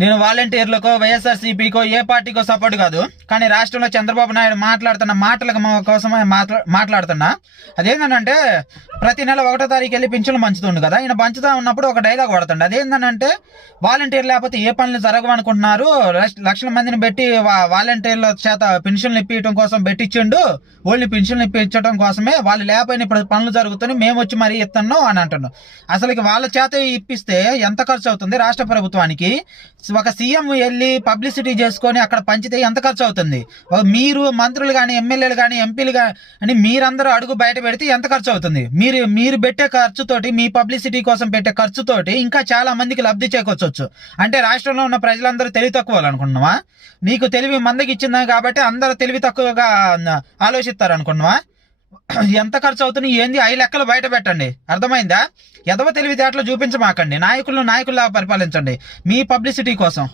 నేను వాలంటీర్లకో వైఎస్ఆర్సీపీకో ఏ పార్టీకో సపోర్ట్ కాదు. కానీ రాష్ట్రంలో చంద్రబాబు నాయుడు మాట్లాడుతున్న మాటలకు కోసమే మాట్లాడుతున్నా. అదేంటంటే ప్రతి నెల 1వ తారీఖు వెళ్ళి పింఛన్లు పంచుతుండు కదా, ఈయన పంచుతా ఉన్నప్పుడు ఒక డైలాగ్ పడుతుండే. అదేంటంటే వాలంటీర్ లేకపోతే ఏ పనులు జరగవనుకుంటున్నారు, లక్షల మందిని పెట్టి వాలంటీర్ల చేత పెన్షన్లు ఇప్పించడం కోసం పెట్టించిండు, ఓన్లీ పెన్షన్లు ఇప్పించడం కోసమే, వాళ్ళు లేకపోయినా ఇప్పుడు పనులు జరుగుతున్నాయి, మేము వచ్చి మరీ ఇస్తున్నాం అని అంటున్నాం. అసలుకి వాళ్ళ చేత ఇప్పిస్తే ఎంత ఖర్చు అవుతుంది రాష్ట్ర ప్రభుత్వానికి? ఒక సీఎం వెళ్ళి పబ్లిసిటీ చేసుకొని అక్కడ పంచితే ఎంత ఖర్చు అవుతుంది? మీరు మంత్రులు కానీ ఎమ్మెల్యేలు కానీ ఎంపీలు కానీ మీరందరూ అడుగు బయట పెడితే ఎంత ఖర్చు అవుతుంది? మీరు పెట్టే ఖర్చుతోటి, మీ పబ్లిసిటీ కోసం పెట్టే ఖర్చుతోటి ఇంకా చాలా మందికి లబ్ధి చేకూర్చొచ్చు. అంటే రాష్ట్రంలో ఉన్న ప్రజలందరూ తెలివి తక్కువ అనుకుంటున్నావా? నీకు తెలివి మందకి ఇచ్చిందా కాబట్టి అందరూ తెలివి తక్కువగా ఆలోచిస్తారు అనుకున్నావా? ఎంత ఖర్చు అవుతుంది ఏంది ఐ లెక్కలు బయట పెట్టండి, అర్థమైందా? ఎదవ తెలివితేటలు చూపించమాకండి, నాయకుల్లా పరిపాలించండి మీ పబ్లిసిటీ కోసం.